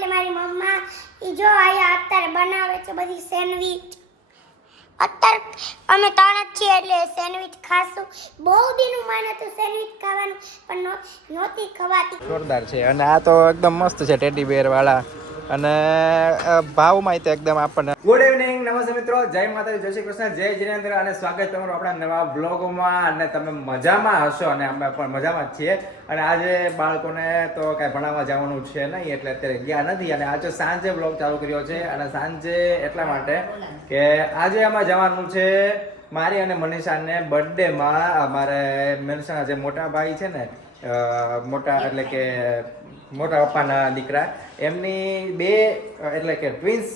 એટલે મારી મમ્મા ઈ જો આયા અત્યારે બનાવે છે બધી સેન્ડવિચ. અત્યારે અમે ત્રણ જ છીએ એટલે સેન્ડવિચ ખાશું. બહુ દીનું માન હતું સેન્ડવિચ ખાવાનું પણ નહોતી ખવાતી. જોરદાર છે અને આ તો એકદમ મસ્ત છે ટેડી બેર વાળા અને ભાવમાં તો એકદમ આપણને. ગુડ ઇવનિંગ, નમસ્તે મિત્રો, જય માતાજી, જય શ્રી કૃષ્ણ, જય જિનેન્દ્ર અને સ્વાગત તમારું આપણા નવા બ્લોગમાં. અને તમે મજામાં હશો અને અમે પણ મજામાં જ છીએ. અને આજે બાળકોને તો કાંઈ ભણાવવા જવાનું છે નહીં એટલે અત્યારે ગયા નથી અને આજે સાંજે બ્લોગ ચાલુ કર્યો છે. અને સાંજે એટલા માટે કે આજે આમાં જવાનું છે મારી અને મનીષાને બર્થડેમાં. અમારે મનીષાના જે મોટા ભાઈ છે ને, મોટા એટલે કે મોટા પપ્પાના દીકરા, એમની બે એટલે કે ટ્વિન્સ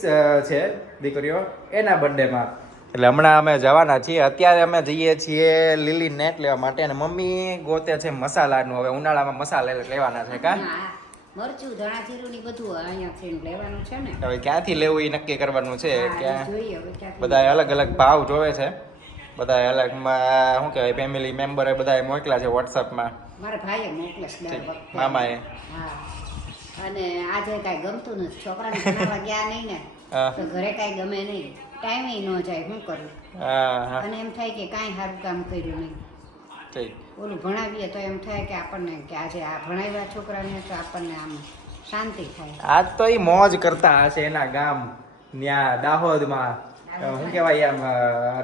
છે દીકરીઓ, એના બર્થડેમાં. એટલે હમણાં અમે જવાના છીએ. અત્યારે અમે જઈએ છીએ લીલી નેટ લેવા માટે અને મમ્મી ગોતે છે મસાલાનું. હવે ઉનાળામાં મસાલા લેવાના છે કા મરચું, ધાણા, જીરું ની બધું અહીંયાથી લેવાનું છે ને. હવે ક્યાંથી લેવું એ નક્કી કરવાનું છે. ક્યાં જોઈએ હવે ક્યાંથી. બધા અલગ અલગ ભાવ જોવે છે. બધા અલગમાં શું કહેવાય, ફેમિલી મેમ્બરે બધા મોકલ્યા છે વોટ્સઅપમાં. મારા ભાઈએ મોકલે છે દર વખતે. મામાએ. હા. અને આજે કાંઈ ગમતું નથી, છોકરાને ભણાવવા ગયા નહીં ને તો ઘરે કાંઈ ગમે નહીં, ટાઈમે ન જાય, શું કરવું. અને એમ થાય કે કાંઈ સારું કામ કર્યું નહીં. ઓલું ભણાવીએ તો એમ થાય કે આપણને કે આજે આ ભણાવ્યા છોકરાને તો આપણને આમ શાંતિ થાય. આજ તો એ મોજ કરતા હશે એના ગામ ન્યા દાહોદમાં, શું કહેવાય, આમ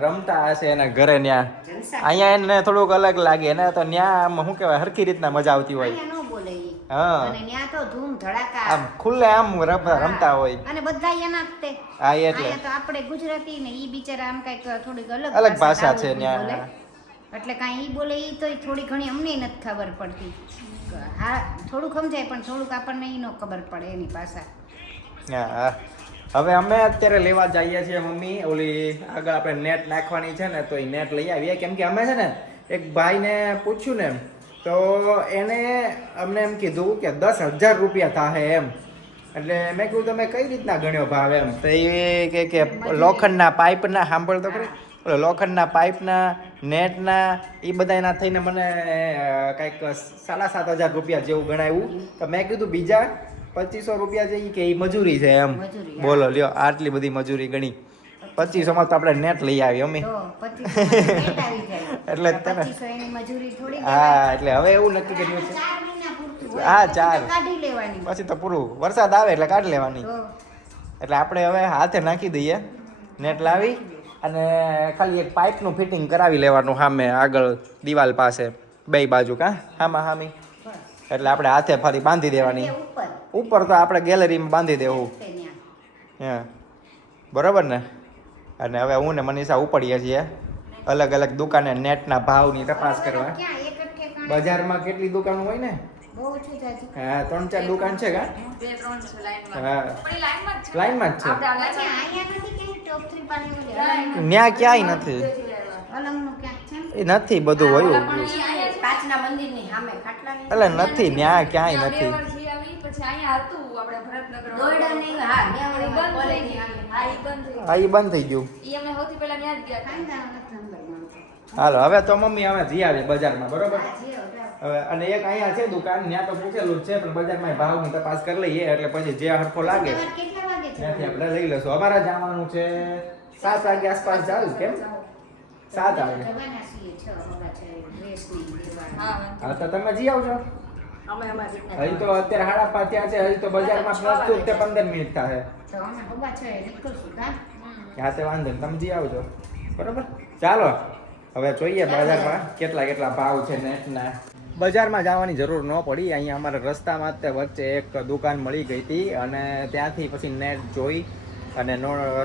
રમતા હશે એના ઘરે ન્યા. અહીંયા એને થોડુંક અલગ લાગે એને તો ન્યા આમ શું કહેવાય હરખી રીતના મજા આવતી હોય. અહીંયા ન બોલે ઈ. હા. અને ન્યા તો ધૂમ ધડાકા આમ ખુલ્લે આમ રમતા હોય. અને બધા એના જ તે. હા એટલે અહીંયા તો આપણે ગુજરાતી ને ઈ બિચારા આમ કઈક થોડીક અલગ ભાષા છે ન્યા. એટલે કાંઈ ઈ બોલે ઈ તો થોડી ઘણી અમને નથી ખબર પડતી. હા થોડુંક સમજાય પણ થોડુંક આપણને ઈ ન ખબર પડે એની ભાષા. હા. હવે અમે અત્યારે લેવા જઈએ છીએ મમ્મી, ઓલી આગળ આપણે નેટ નાખવાની છે ને તો એ નેટ લઈ આવીએ. કેમ કે અમે છે ને એક ભાઈને પૂછ્યું ને તો એને અમને એમ કીધું કે 10,000 રૂપિયા થાય એમ. એટલે મેં કીધું તમે કઈ રીતના ગણ્યો ભાવ એમ. તો એ કે લોખંડના પાઇપના, સાંભળ તો ખરી, લોખંડના પાઇપના, નેટના, એ બધાના થઈને મને કંઈક 7,500 રૂપિયા જેવું ગણાવ્યું. તો મેં કીધું બીજા 2,500 રૂપિયા છે કે એ મજૂરી છે એમ. બોલો લ્યો, આટલી બધી મજૂરી ગણી. 2,500માં તો આપણે નેટ લઈ આવી અમે. એટલે હા, એટલે હવે એવું નક્કી કર્યું છે. હા 4 પછી તો પૂરું, વરસાદ આવે એટલે કાઢી લેવાની. એટલે આપણે હવે હાથે નાખી દઈએ નેટ લાવી અને ખાલી એક પાઇપનું ફિટિંગ કરાવી લેવાનું સામે આગળ દિવાલ પાસે બે બાજુ કા હામા હામી. એટલે આપણે હાથે ફરી બાંધી દેવાની. ઉપર તો આપણે ગેલેરીમાં બાંધી દેવું. હા બરોબર ને. અને હવે હું ને મનીષા ઉપડીએ છીએ અલગ અલગ દુકાને નેટના ભાવની તપાસ કરવા. બજારમાં કેટલી દુકાનો હોય ને? હા 3-4 દુકાન છે કા? હા લાઈનમાં જ છે. ન્યા ક્યાંય નથી, એ નથી, બધું હોય એટલે નથી, ન્યા ક્યાંય નથી. હા એ બંધ થઈ ગયું. હાલો હવે તો મમ્મી અમે જઈ આવીએ બજારમાં, બરોબર. હવે અને એક અહીંયા છે દુકાન, ત્યાં તો પૂછેલું જ છે પણ બજારમાં ભાવની તપાસ કરી લઈએ એટલે પછી જે હરખો લાગે ત્યાંથી આપણે લઈ લઈશું. અમારે જવાનું છે 7 વાગે આસપાસ જાવ. કેમ 7 વાગે? હા તો તમે જઈ આવજો. હજી તો અત્યારે 5:30 થયા છે, હજી તો બજારમાં પહોંચતું તે 15 મિનિટ થાય. હા તે વાંધો નહીં, તમે જઈ આવજો, બરોબર. ચાલો હવે જોઈએ બજારમાં કેટલા ભાવ છે નેટના. બજારમાં જવાની જરૂર ન પડી, અહીંયા અમારે રસ્તામાં જ વચ્ચે એક દુકાન મળી ગઈ હતી અને ત્યાંથી પછી નેટ જોઈ અને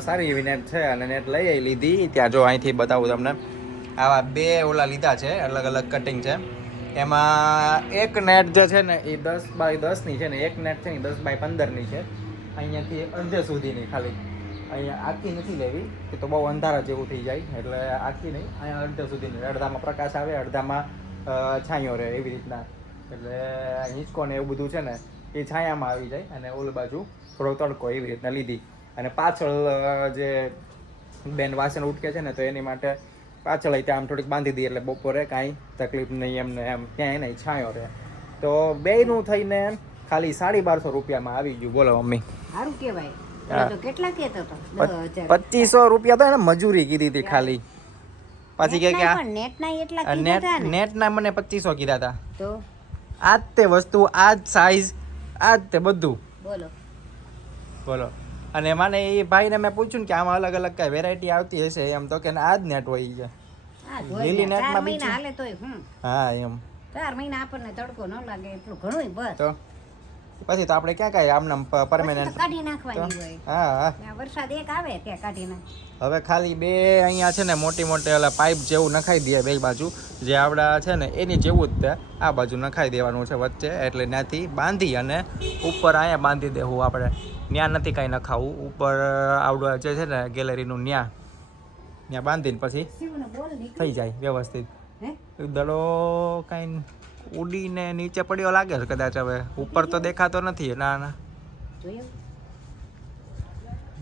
સારી એવી નેટ છે અને નેટ લઈ લીધી. ત્યાં જો અહીંથી બતાવું તમને, આવા 2 ઓલા લીધા છે, અલગ અલગ કટિંગ છે. એમાં એક નેટ જે છે ને એ 10x10ની છે ને એક નેટ છે ને 10x15ની છે. અહીંયાથી અડધે સુધીની ખાલી, અહીંયા આખી નથી લેવી કે તો બહુ અંધારા જેવું થઈ જાય, એટલે આખી નહીં, અહીંયા અડધે સુધીની. અડધામાં પ્રકાશ આવે, અડધામાં છાંયો રહે, એવી રીતના. એટલે હિંચકો ને એવું બધું છે ને એ છાયામાં આવી જાય અને ઓલી બાજુ થોડો તડકો, એવી રીતના લીધી. અને પાછળ જે બેન વાસણ ઉટકે છે ને તો એની માટે પાછળ ત્યાં આમ થોડીક બાંધી દઈએ એટલે બપોરે કાંઈ તકલીફ નહીં એમને એમ, ક્યાંય નહીં, છાંયો રહે. તો બેયનું થઈને ખાલી 1250 રૂપિયામાં આવી ગયું. બોલો મમ્મી. સારું કહેવાય. હા. તો કેટલા કહેતો હતો? 10,000. 2500 રૂપિયા તો એને મજૂરી કીધી હતી ખાલી. પછી કે નેટના પણ નેટના એટલા કીધા હતા ને. નેટના મને 2500 કીધા હતા. તો આ જ તે વસ્તુ, આ જ સાઈઝ, આ જ તે બધું. બોલો. બોલો. અને મને એ ભાઈને મેં પૂછ્યું ને કે આમાં અલગ અલગ કઈ વેરાયટી આવતી હશે એમ, તો કે આ જ નેટ હોય છે. હા, લીલી ધોઈને 4 નેટમાં મહિના બીજું? હાલે તોય હા એમ 4 મહિના આપણને તડકો ન લાગે એટલું ઘણું બસ. તો પછી તો આપણે ક્યાં કાંઈ આમનામ પછી પરમેનન્ટ. તો કાઢી નાખવાની હોય. હા હા. ત્યાં વરસાદ એક આવે ત્યાં કાઢી નાખ. હવે ખાલી બે અહીંયા છે ને મોટી મોટી ઓલા પાઇપ જેવું નખાઈ દે બે બાજુ, જે આપણા છે ને એની જેવું જ તે આ બાજુ નખાઈ દેવાનું છે વચ્ચે, એટલે ત્યાંથી બાંધી અને ઉપર અહીંયા બાંધી દેવું આપણે. ત્યાં નથી કાંઈ નખાવું, ઉપર આવડું જે છે ને ગેલેરીનું ત્યાં બાંધીને પછી શિવને બોલ નીકળી. થઈ જાય વ્યવસ્થિત. હે? દડો કાંઈ ઉડીને નીચે પડ્યો લાગે છે કદાચ. હવે ઉપર તો દેખાતો નથી. ના ના જોયું?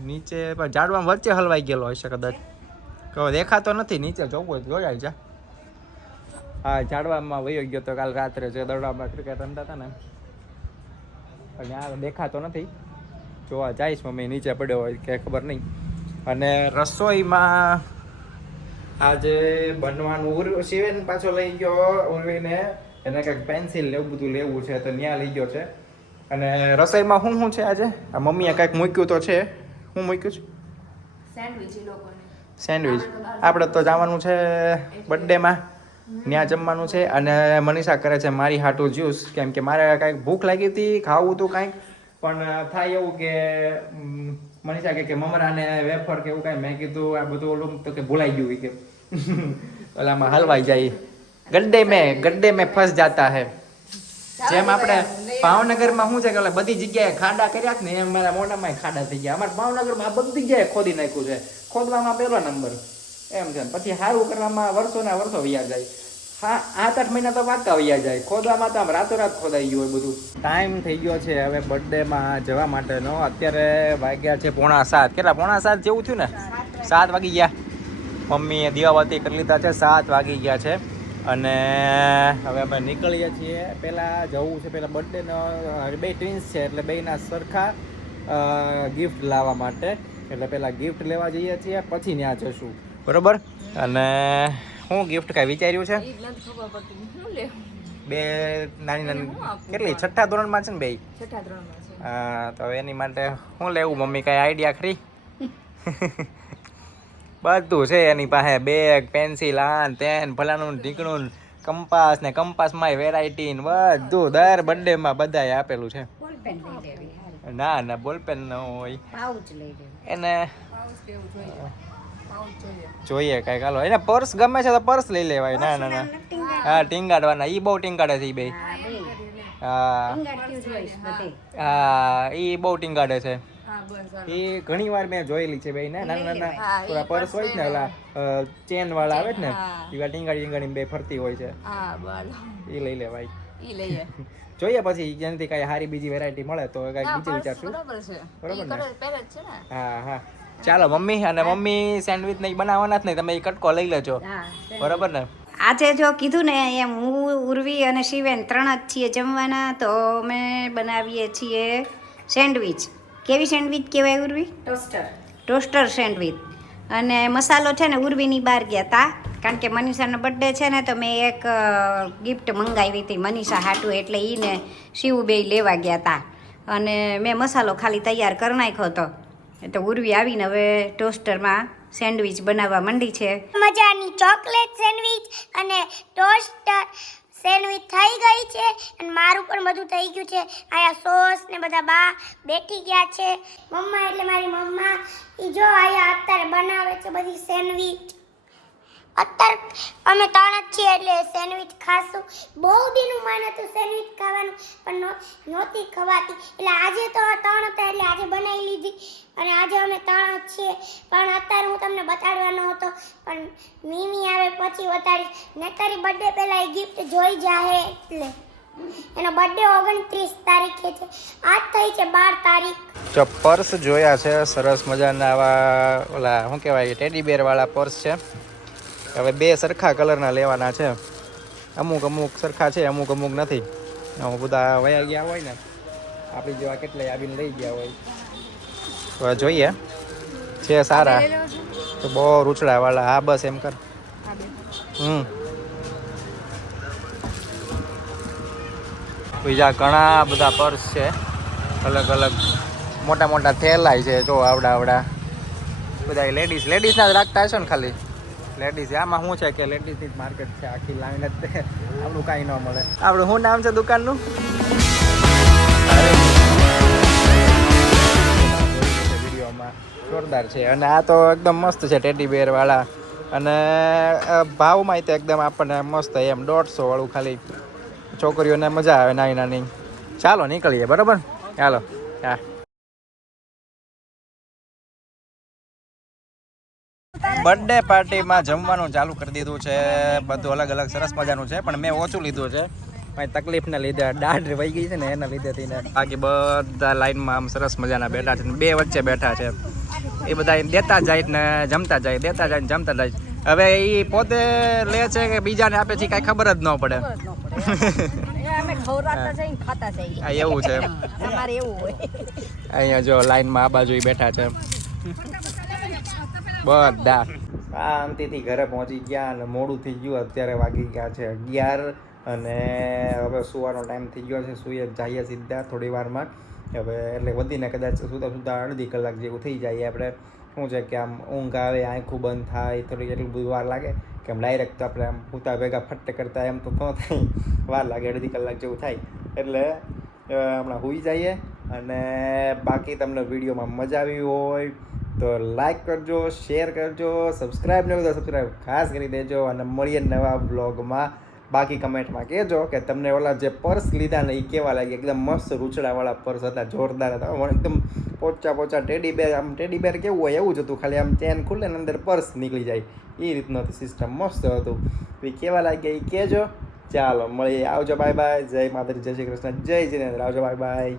નીચે પણ ઝાડવામાં વચ્ચે હલવાઈ ગયેલો હશે કદાચ. કહો દેખાતો નથી. નીચે જોવું હોય તો જોડાય છે. હા, ઝાડવામાં વયો ગયો તો કાલ રાત્રે જે દડામાં ક્રિકેટ રમતા હતા ને, પણ આ દેખાતો નથી. જોવા જઈશ મમ્મી નીચે પડ્યો હોય કે ખબર નહીં. અને રસોઈમાં આજે બનવાનું શિવેન પાછો લઈ ગયો ઉર્વીને, એને કંઈક પેન્સિલ ને એવું બધું લેવું છે તો ત્યાં લઈ ગયો છે. અને રસોઈમાં શું છે આજે? આ મમ્મીએ કંઈક મૂક્યું તો છે. શું મૂક્યું છે? સેન્ડવિચ. આપણે તો જવાનું છે બર્થડેમાં, ત્યાં જમવાનું છે. અને મનીષા કરે છે મારી હાટું જ્યુસ, કેમ કે મારે કાંઈક ભૂખ લાગી હતી, ખાવું હતું કાંઈક, પણ થાય એવું કે મનીષા કે મમરાને વેફર કે એવું કાંઈ. મેં કીધું આ બધું ઓલું તો કે ભૂલાઈ ગયું કે ઓલામાં હલવાઈ જાય. ગड्ढे में फंस जाता है. જેમ આપણે ભાવનગરમાં શું છે કે ઓલા બધી જગ્યાએ ખાડા કર્યા ને, એમ મારા મોઢામાં ખાડા થઈ ગયા. અમારા ભાવનગરમાં આ બધી જગ્યાએ ખોદી નાખ્યું છે. ખોદવામાં પહેલો નંબર એમ છે. પછી સારું કરવામાં વર્ષોના વર્ષો વયા જાય. હા, 8-8 મહિના તો વાગતા વયા જાય. ખોદવામાં તો આમ રાતોરાત ખોદાઈ ગયું હોય બધું. ટાઈમ થઈ ગયો છે હવે બર્થડેમાં જવા માટેનો. અત્યારે વાગ્યા છે 6:45. કેટલા 6:45 જેવું થયું ને? 7 વાગી ગયા. મમ્મીએ દીવાબત્તી કરી લીધા છે. 7 વાગી ગયા છે. અને હવે અમે નીકળીએ છીએ. પહેલાં જવું છે પહેલાં બર્થડેનો, બે ટ્વિન્સ છે એટલે બેયના સરખા ગિફ્ટ લાવવા માટે. એટલે પહેલાં ગિફ્ટ લેવા જઈએ છીએ, પછી ત્યાં જશું. બરોબર. અને શું ગિફ્ટ કાંઈ વિચાર્યું છે? બે નાની નાની કેટલી 6ઠ્ઠા ધોરણમાં છે ને બે? 6ઠ્ઠા ધોરણમાં છે. હા, તો એની માટે શું લેવું મમ્મી? કાંઈ આઈડિયા ખરી? બધું છે એની પાસે, બેગ, પેન્સિલ, આન તેન, ફલાણું ઢીકણું, કંપાસ ને કંપાસમાં વેરાયટી ને બધું દર બર્થડેમાં બધાએ આપેલું છે. બોલપેન લઈ લેવી. હારું. ના ના બોલપેન ન હોય પાઉચ લઈ લેવું. એને. જોઈએ કાંઈક. હાલો, એને પર્સ ગમે છે તો પર્સ લઈ લેવાય. ના ના ના, હા ટીંગાડવાના. ઈ બહુ ટીંગાડે છે ઈ બે. હા, બે. હા ટીંગાડતી જ હોઈશ બધે. હા, ઈ બહુ ટીંગાડે છે. એ ઘણી વાર મેં જોયેલી છે ભાઈ. નાના નાના થોડા પર્સ હોય છે ને, ઓલા ચેન વાળા આવે છે ને, એવા ટીંગાડી ટીંગાડી બે ફરતી હોય છે. એ લઈ લે ભાઈ. જોઈએ પછી જેનાથી કઈ સારી બીજી વેરાયટી મળે તો કઈક બીજું વિચારશું. બરોબર ને? હા હા. ચાલો મમ્મી. અને મમ્મી સેન્ડવિચ નહીં બનાવવાના જ નહીં, તમે એ કટકો લઈ લેજો. હા. બરોબર ને? આજે જો કીધું ને એમ, હું ઉર્વી અને શિવેન 3 જ છીએ જમવાના, તો અમે બનાવીએ છીએ સેન્ડવિચ. કેવી સેન્ડવિચ કહેવાય ઉર્વી? Toaster sandwich. અને મસાલો છે ને ઉર્વીની બહાર ગયા હતા, કારણ કે મનીષાનો બર્થડે છે ને, તો મેં એક ગિફ્ટ મંગાવી હતી મનીષા હાટું, એટલે એને શિવ બે લેવા ગયા હતા. અને મેં મસાલો ખાલી તૈયાર કરી નાખ્યો હતો. તો ઉર્વી આવીને હવે ટોસ્ટરમાં સેન્ડવિચ બનાવવા માંડી છે. મજાની ચોકલેટ સેન્ડવિચ અને ટોસ્ટર સેન્ડવિચ થઈ ગઈ છે. અને મારું પણ બધું થઈ ગયું છે. આયા સોસ ને બધા બા બેઠી ગયા છે. મમ્મા એટલે મારી મમ્મા, ઈ જો આયા અત્યારે બનાવે છે બધી સેન્ડવિચ. અત્યારે અમે 3 જ છીએ એટલે સેન્ડવિચ ખાશું. બહુ દિનનું મને હતું સેન્ડવિચ ખાવાનું, પણ નહોતી ખવાતી. એટલે આજે તો 3 હતા એટલે આજે બનાવી લીધી. અને આજે અમે 3 જ છીએ, પણ અત્યારે હું તમને બતાડવાનો હતો, પણ મીમી આવે પછી બતાડીશ. ને તારી બર્થડે પહેલાં એ ગિફ્ટ જોઈ જાહે. એટલે એનો બર્થડે 29 તારીખે છે. આજ થઈ છે 12 તારીખ. જો પર્સ જોયા છે સરસ મજાના, આવા ઓલા શું કહેવાય ટેડી બેર વાળા પર્સ છે. હવે 2 સરખા કલરના લેવાના છે. અમુક સરખા છે, અમુક નથી. બધા વયા ગયા હોય ને આપણી જેવા કેટલાય આવીને લઈ ગયા હોય. હવે જોઈએ છે સારા તો બહુ રૂચડા વાળા. હા બસ એમ કર. બીજા ઘણા બધા પર્સ છે, અલગ અલગ મોટા મોટા થેલાય છે. જો આવડા બધા લેડીઝના જ રાખતા હશે ને ખાલી લેડીઝ. આમાં શું છે કે લેડીઝની જ માર્કેટ છે આખી લાઈન જ. આપણું કાંઈ ન મળે. આપણું શું નામ છે દુકાનનું? વિડીયોમાં જોરદાર છે. અને આ તો એકદમ મસ્ત છે ટેડી બેર વાળા. અને ભાવમાં તો એકદમ આપણને મસ્ત એમ 150 વાળું ખાલી. છોકરીઓને મજા આવે નાની નાની. ચાલો નીકળીએ બરાબર. ચાલો હા. બર્થડે પાર્ટીમાં જમવાનું ચાલુ કરી દીધું છે. બધું અલગ અલગ સરસ મજાનું છે, પણ મેં ઓછું લીધું છે તકલીફને લીધે. દાઢ વહી ગઈ છે ને એના લીધે થઈને. બાકી બધા લાઈનમાં આમ સરસ મજાના બેઠા છે. 2 વચ્ચે બેઠા છે. એ બધા દેતા જાય ને જમતા જાય, દેતા જાય ને જમતા જાય. હવે એ પોતે લે છે કે બીજાને આપે છે કાંઈ ખબર જ ન પડે. એવું છે. અહીંયા જો લાઈનમાં આ બાજુ બેઠા છે બધા. શાંતિથી ઘરે પહોંચી ગયા અને મોડું થઈ ગયું. અત્યારે વાગી ગયા છે 11 અને હવે સુવાનો ટાઈમ થઈ ગયો છે. સુઈ જઈએ સીધા થોડી વારમાં. હવે એટલે વધીને કદાચ સુતા અડધી કલાક જેવું થઈ જાય. આપણે શું છે કે આમ ઊંઘ આવે, આંખું બંધ થાય, થોડી એટલી બધી વાર લાગે કે આમ ડાયરેક્ટ તો આપણે આમ સૂતા ભેગા ફટ કરતા એમ તો ન થાય, વાર લાગે, અડધી કલાક જેવું થાય. એટલે હમણાં સૂઈ જઈએ. અને બાકી તમને વિડીયોમાં મજા આવી હોય તો લાઈક કરજો, શેર કરજો, સબસ્ક્રાઈબ ન કરજો સબસ્ક્રાઈબ ખાસ કરી દેજો. અને મળીએ નવા બ્લોગમાં. બાકી કમેન્ટમાં કહેજો કે તમને ઓલા જે પર્સ લીધા ને એ કેવા લાગે. એકદમ મસ્ત રૂચડાવાળા પર્સ હતા, જોરદાર હતા. એકદમ પોચા ટેડી બેર. આમ ટેડી બેર કેવું હોય એવું જ હતું, ખાલી આમ ચેન ખુલે ને અંદર પર્સ નીકળી જાય એ રીતનું સિસ્ટમ. મસ્ત હતું. એ કેવા લાગ્યા એ કહેજો. ચાલો મળીએ. આવજો, બાય બાય. જય માતાજી, જય શ્રી કૃષ્ણ, જય જીનેન્દ્ર. આવજો, બાય બાય.